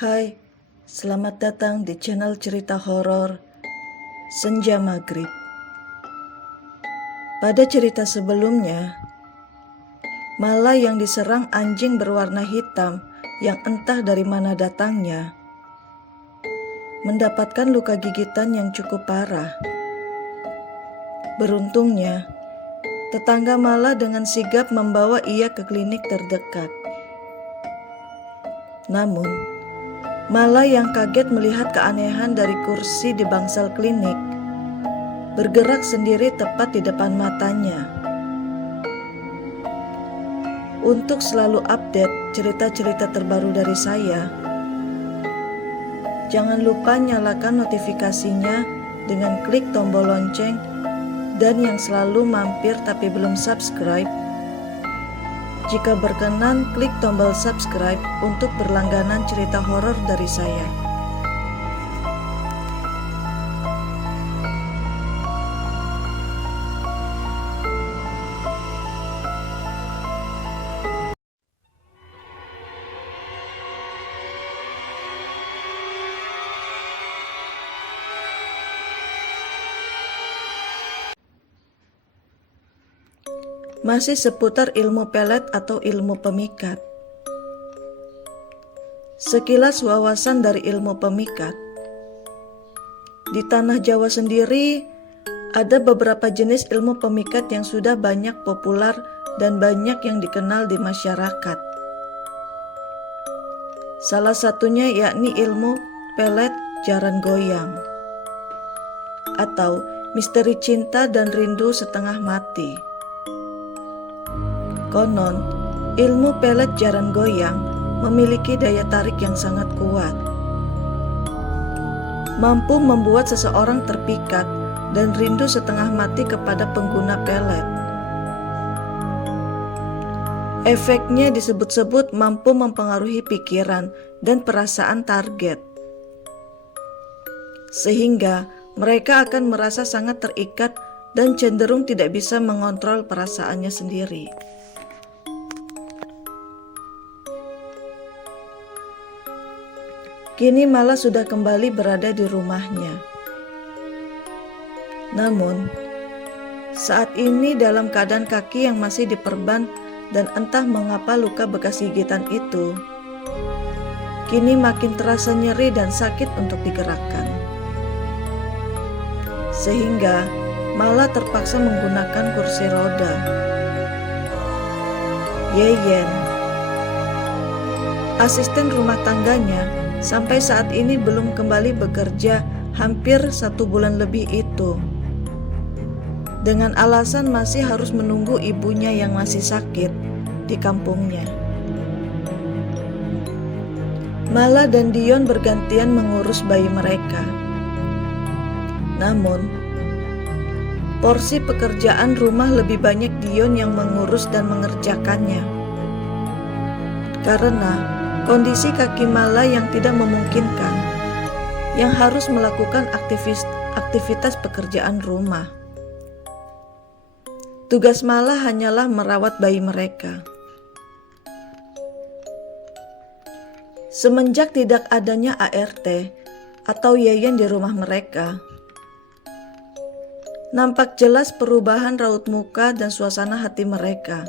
Hai, selamat datang di channel cerita horor Senja Maghrib. Pada cerita sebelumnya, Mala yang diserang anjing berwarna hitam yang entah dari mana datangnya, mendapatkan luka gigitan yang cukup parah. Beruntungnya, tetangga Mala dengan sigap membawa ia ke klinik terdekat. Namun, Mala yang kaget melihat keanehan dari kursi di bangsal klinik bergerak sendiri tepat di depan matanya. Untuk selalu update cerita-cerita terbaru dari saya, jangan lupa nyalakan notifikasinya dengan klik tombol lonceng, dan yang selalu mampir tapi belum subscribe, jika berkenan klik tombol subscribe untuk berlangganan cerita horor dari saya. Masih seputar ilmu pelet atau ilmu pemikat. Sekilas wawasan dari ilmu pemikat. Di tanah Jawa sendiri, ada beberapa jenis ilmu pemikat yang sudah banyak populer dan banyak yang dikenal di masyarakat. Salah satunya yakni ilmu pelet jaran goyang atau misteri cinta dan rindu setengah mati. Konon, ilmu pelet jaran goyang memiliki daya tarik yang sangat kuat, mampu membuat seseorang terpikat dan rindu setengah mati kepada pengguna pelet. Efeknya disebut-sebut mampu mempengaruhi pikiran dan perasaan target, sehingga mereka akan merasa sangat terikat dan cenderung tidak bisa mengontrol perasaannya sendiri. Kini Mala sudah kembali berada di rumahnya. Namun, saat ini dalam keadaan kaki yang masih diperban dan entah mengapa luka bekas gigitan itu kini makin terasa nyeri dan sakit untuk digerakkan. Sehingga Mala terpaksa menggunakan kursi roda. Yeyen, asisten rumah tangganya, sampai saat ini belum kembali bekerja hampir 1 bulan lebih itu, dengan alasan masih harus menunggu ibunya yang masih sakit di kampungnya. Mala dan Dion bergantian mengurus bayi mereka. Namun, porsi pekerjaan rumah lebih banyak Dion yang mengurus dan mengerjakannya, karena kondisi kaki Mala yang tidak memungkinkan, yang harus melakukan aktivitas pekerjaan rumah. Tugas Mala hanyalah merawat bayi mereka. Semenjak tidak adanya ART atau yayan di rumah mereka, nampak jelas perubahan raut muka dan suasana hati mereka.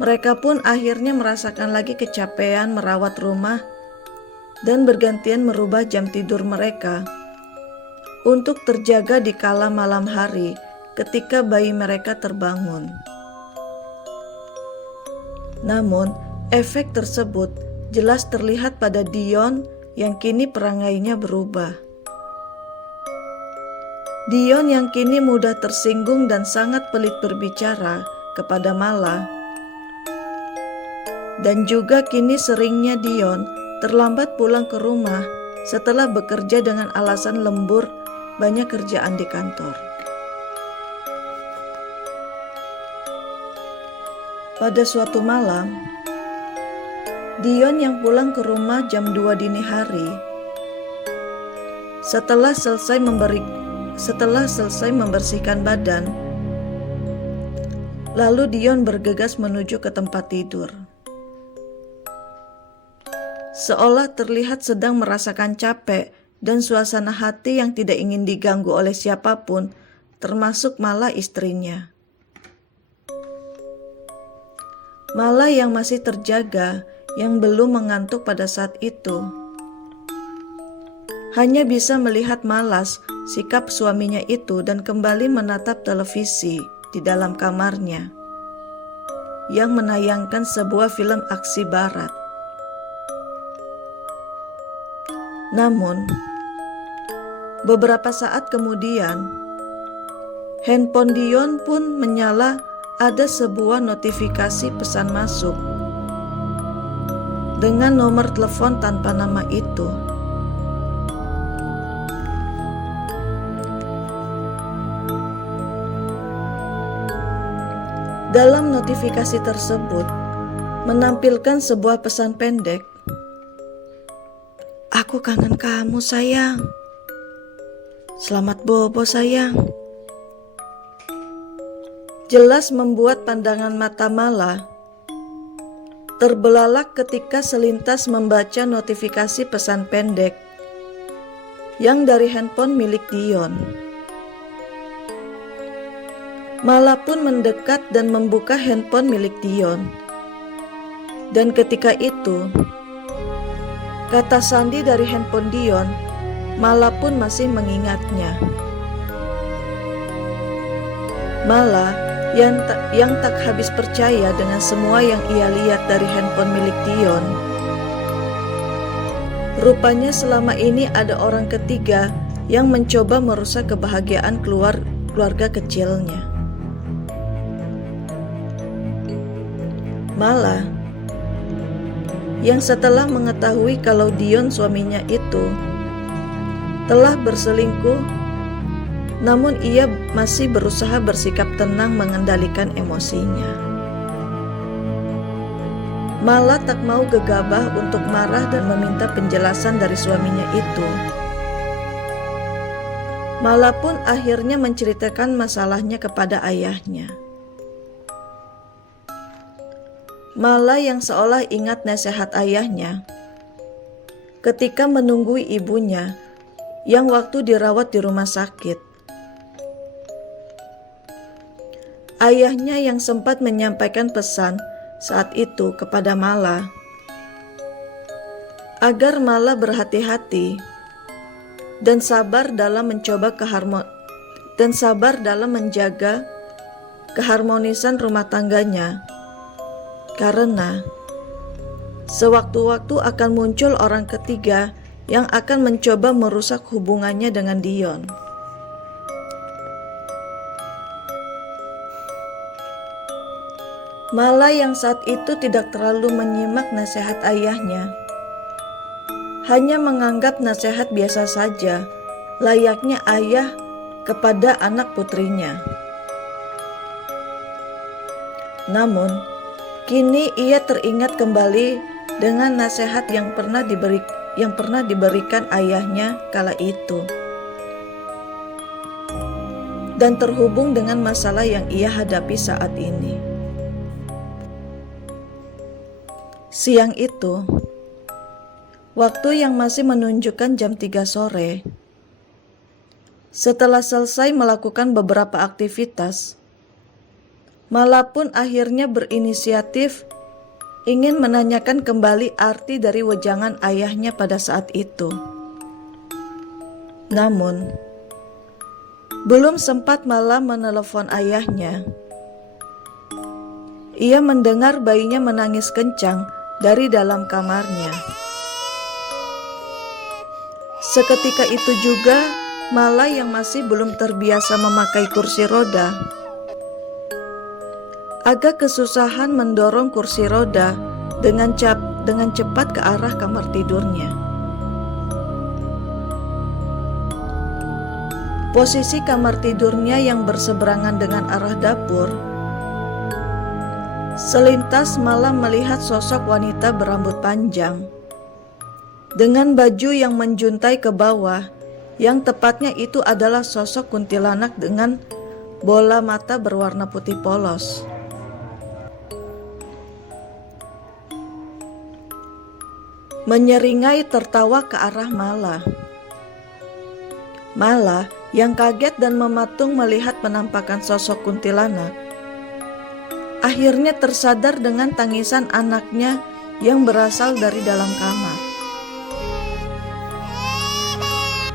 Mereka pun akhirnya merasakan lagi kecapean merawat rumah dan bergantian merubah jam tidur mereka untuk terjaga di kala malam hari ketika bayi mereka terbangun. Namun, efek tersebut jelas terlihat pada Dion yang kini perangainya berubah. Dion yang kini mudah tersinggung dan sangat pelit berbicara kepada Mala, dan juga kini seringnya Dion terlambat pulang ke rumah setelah bekerja dengan alasan lembur banyak kerjaan di kantor. Pada suatu malam, Dion yang pulang ke rumah jam 2 dini hari, setelah selesai membersihkan badan, lalu Dion bergegas menuju ke tempat tidur. seolah terlihat sedang merasakan capek dan suasana hati yang tidak ingin diganggu oleh siapapun, termasuk Mala istrinya. Mala yang masih terjaga, yang belum mengantuk pada saat itu, hanya bisa melihat malas sikap suaminya itu dan kembali menatap televisi di dalam kamarnya yang menayangkan sebuah film aksi barat. Namun, beberapa saat kemudian, handphone Dion pun menyala. Ada sebuah notifikasi pesan masuk dengan nomor telepon tanpa nama itu. Dalam notifikasi tersebut menampilkan sebuah pesan pendek. "Aku kangen kamu sayang. Selamat bobo sayang." Jelas membuat pandangan mata Mala terbelalak ketika selintas membaca notifikasi pesan pendek yang dari handphone milik Dion. Mala pun mendekat dan membuka handphone milik Dion. Dan ketika itu, kata sandi dari handphone Dion, Mala pun masih mengingatnya. Mala yang tak habis percaya dengan semua yang ia lihat dari handphone milik Dion. Rupanya selama ini ada orang ketiga yang mencoba merusak kebahagiaan keluarga kecilnya. Mala yang setelah mengetahui kalau Dion suaminya itu telah berselingkuh, namun ia masih berusaha bersikap tenang mengendalikan emosinya. Mala tak mau gegabah untuk marah dan meminta penjelasan dari suaminya itu. Mala pun akhirnya menceritakan masalahnya kepada ayahnya. Mala yang seolah ingat nasihat ayahnya ketika menunggui ibunya yang waktu dirawat di rumah sakit. Ayahnya yang sempat menyampaikan pesan saat itu kepada Mala agar Mala berhati-hati dan sabar dalam menjaga keharmonisan rumah tangganya, karena sewaktu-waktu akan muncul orang ketiga yang akan mencoba merusak hubungannya dengan Dion. Mala yang saat itu tidak terlalu menyimak nasihat ayahnya, hanya menganggap nasihat biasa saja, layaknya ayah kepada anak putrinya. Namun, kini ia teringat kembali dengan nasihat yang pernah diberikan ayahnya kala itu, dan terhubung dengan masalah yang ia hadapi saat ini. Siang itu, waktu yang masih menunjukkan jam 3 sore, setelah selesai melakukan beberapa aktivitas, Mala pun akhirnya berinisiatif ingin menanyakan kembali arti dari wejangan ayahnya pada saat itu. Namun, belum sempat Mala menelepon ayahnya, ia mendengar bayinya menangis kencang dari dalam kamarnya. Seketika itu juga Mala yang masih belum terbiasa memakai kursi roda agak kesusahan mendorong kursi roda dengan cepat ke arah kamar tidurnya. Posisi kamar tidurnya yang berseberangan dengan arah dapur. Selintas Mala melihat sosok wanita berambut panjang dengan baju yang menjuntai ke bawah, yang tepatnya itu adalah sosok kuntilanak dengan bola mata berwarna putih polos. menyeringai tertawa ke arah Mala. Mala yang kaget dan mematung melihat penampakan sosok kuntilanak, akhirnya tersadar dengan tangisan anaknya yang berasal dari dalam kamar.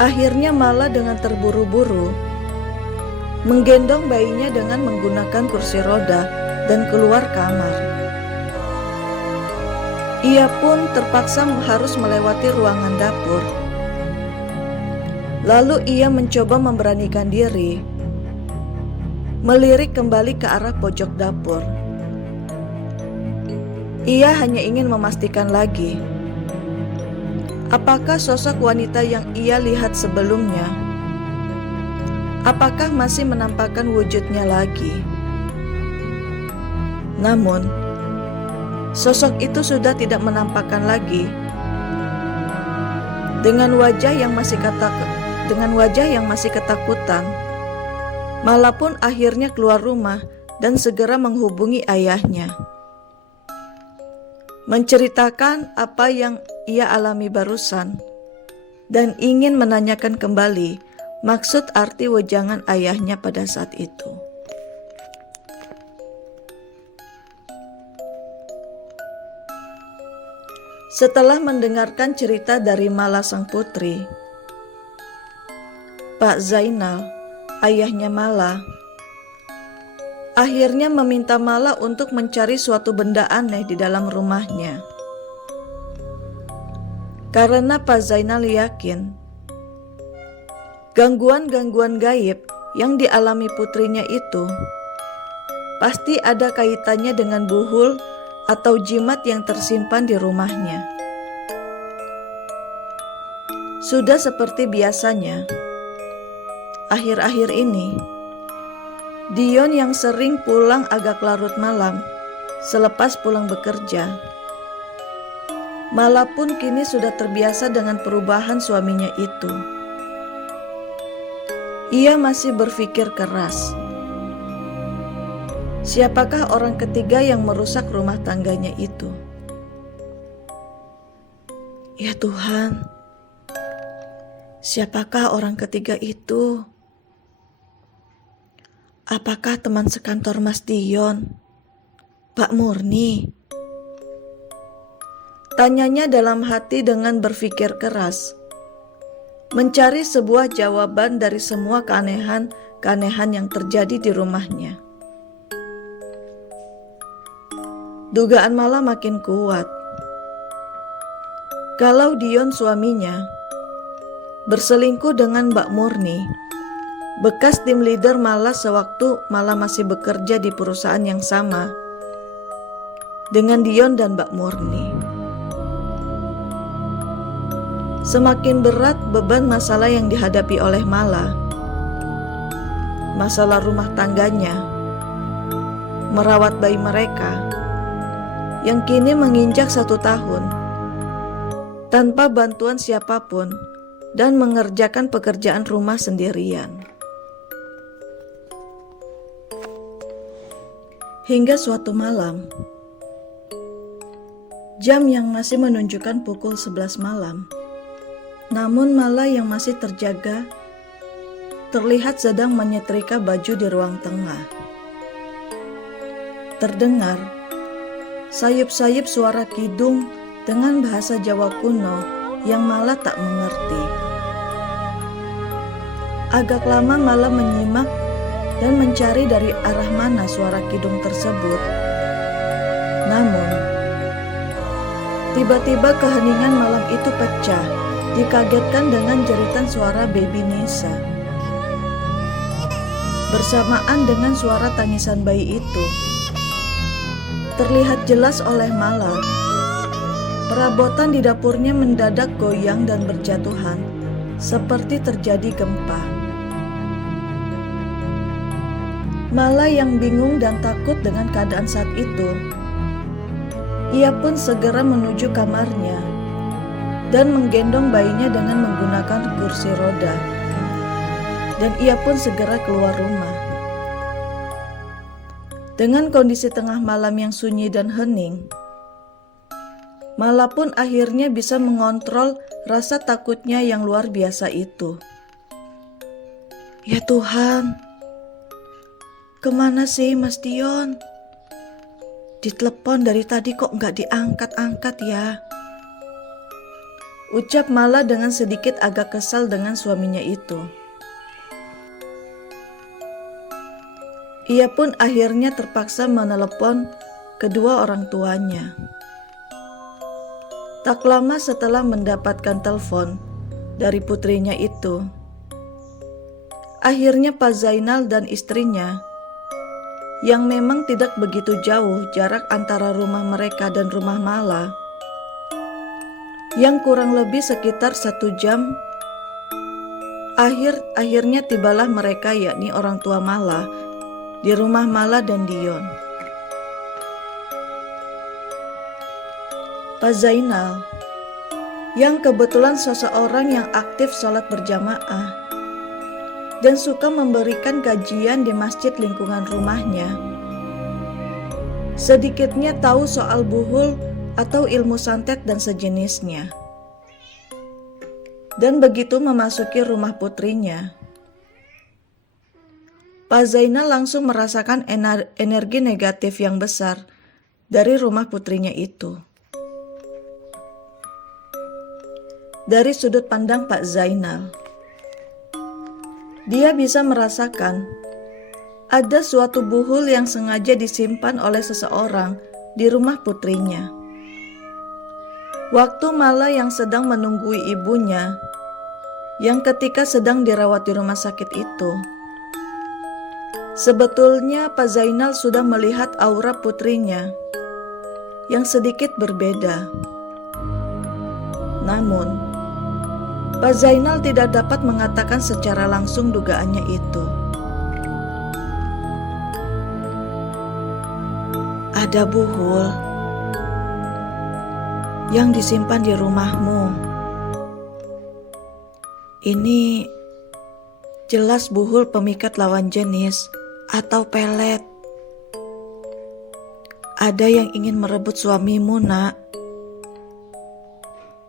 Akhirnya Mala dengan terburu-buru menggendong bayinya dengan menggunakan kursi roda dan keluar kamar. Ia pun terpaksa harus melewati ruangan dapur. Lalu ia mencoba memberanikan diri, melirik kembali ke arah pojok dapur. Ia hanya ingin memastikan lagi, apakah sosok wanita yang ia lihat sebelumnya, apakah masih menampakkan wujudnya lagi. Namun, sosok itu sudah tidak menampakkan lagi. Dengan wajah yang masih ketakutan, Mala pun akhirnya keluar rumah dan segera menghubungi ayahnya, menceritakan apa yang ia alami barusan dan ingin menanyakan kembali maksud arti wejangan ayahnya pada saat itu. Setelah mendengarkan cerita dari Mala sang putri, Pak Zainal, ayahnya Mala, akhirnya meminta Mala untuk mencari suatu benda aneh di dalam rumahnya. Karena Pak Zainal yakin gangguan-gangguan gaib yang dialami putrinya itu pasti ada kaitannya dengan buhul atau jimat yang tersimpan di rumahnya. Sudah seperti biasanya, akhir-akhir ini, Dion yang sering pulang agak larut malam selepas pulang bekerja, Mala pun kini sudah terbiasa dengan perubahan suaminya itu. Ia masih berpikir keras, siapakah orang ketiga yang merusak rumah tangganya itu? Ya Tuhan, siapakah orang ketiga itu? Apakah teman sekantor Mas Dion, Pak Murni? Tanyanya dalam hati dengan berpikir keras, mencari sebuah jawaban dari semua keanehan yang terjadi di rumahnya. Dugaan Mala makin kuat. Kalau Dion suaminya berselingkuh dengan Mbak Murni, bekas tim leader Mala sewaktu Mala masih bekerja di perusahaan yang sama dengan Dion dan Mbak Murni. Semakin berat beban masalah yang dihadapi oleh Mala. Masalah rumah tangganya, merawat bayi mereka yang kini menginjak 1 tahun tanpa bantuan siapapun dan mengerjakan pekerjaan rumah sendirian. Hingga suatu malam, jam yang masih menunjukkan pukul 11 malam, namun Mala yang masih terjaga terlihat sedang menyetrika baju di ruang tengah. Terdengar sayup-sayup suara kidung dengan bahasa Jawa kuno yang Mala tak mengerti. Agak lama Mala menyimak dan mencari dari arah mana suara kidung tersebut. Namun, tiba-tiba keheningan malam itu pecah, dikagetkan dengan jeritan suara baby Nisa. Bersamaan dengan suara tangisan bayi itu, terlihat jelas oleh Mala. Perabotan di dapurnya mendadak goyang dan berjatuhan, seperti terjadi gempa. Mala yang bingung dan takut dengan keadaan saat itu, ia pun segera menuju kamarnya dan menggendong bayinya dengan menggunakan kursi roda. Dan ia pun segera keluar rumah. Dengan kondisi tengah malam yang sunyi dan hening, Mala pun akhirnya bisa mengontrol rasa takutnya yang luar biasa itu. Ya Tuhan, kemana sih Mas Dion? Ditelepon dari tadi kok nggak diangkat-angkat ya? Ucap Mala dengan sedikit agak kesal dengan suaminya itu. Ia pun akhirnya terpaksa menelepon kedua orang tuanya. Tak lama setelah mendapatkan telepon dari putrinya itu, akhirnya Pak Zainal dan istrinya, yang memang tidak begitu jauh jarak antara rumah mereka dan rumah Mala, yang kurang lebih sekitar 1 jam, akhirnya tibalah mereka, yakni orang tua Mala, di rumah Mala dan Dion. Pak Zainal, yang kebetulan seseorang yang aktif sholat berjamaah dan suka memberikan kajian di masjid lingkungan rumahnya, sedikitnya tahu soal buhul atau ilmu santet dan sejenisnya. Dan begitu memasuki rumah putrinya, Pak Zainal langsung merasakan energi negatif yang besar dari rumah putrinya itu. Dari sudut pandang Pak Zainal, dia bisa merasakan ada suatu buhul yang sengaja disimpan oleh seseorang di rumah putrinya. Waktu Mala yang sedang menunggui ibunya, yang ketika sedang dirawat di rumah sakit itu, sebetulnya Pak Zainal sudah melihat aura putrinya yang sedikit berbeda. Namun, Pak Zainal tidak dapat mengatakan secara langsung dugaannya itu. Ada buhul yang disimpan di rumahmu. Ini jelas buhul pemikat lawan jenis atau pelet. Ada yang ingin merebut suamimu, Nak.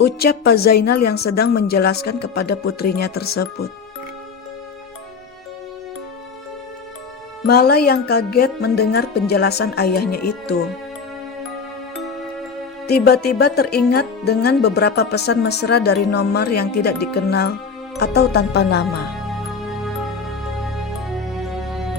Ucap Pak Zainal yang sedang menjelaskan kepada putrinya tersebut. Mala yang kaget mendengar penjelasan ayahnya itu, tiba-tiba teringat dengan beberapa pesan mesra dari nomor yang tidak dikenal atau tanpa nama.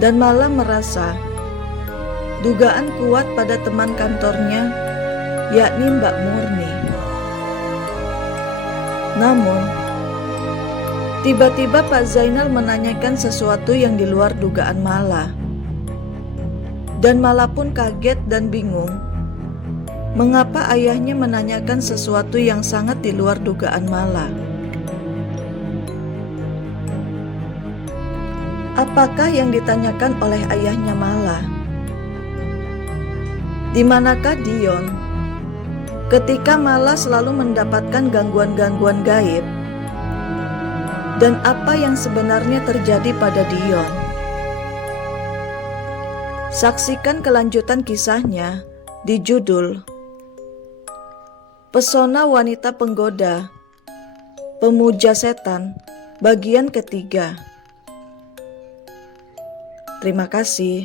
Dan Mala merasa dugaan kuat pada teman kantornya, yakni Mbak Murni. Namun, tiba-tiba Pak Zainal menanyakan sesuatu yang di luar dugaan Mala. Dan Mala pun kaget dan bingung, mengapa ayahnya menanyakan sesuatu yang sangat di luar dugaan Mala. Apakah yang ditanyakan oleh ayahnya Mala? Di manakah Dion ketika Mala selalu mendapatkan gangguan-gangguan gaib? Dan apa yang sebenarnya terjadi pada Dion? Saksikan kelanjutan kisahnya di judul Pesona Wanita Penggoda, Pemuja Setan, bagian ketiga. Terima kasih.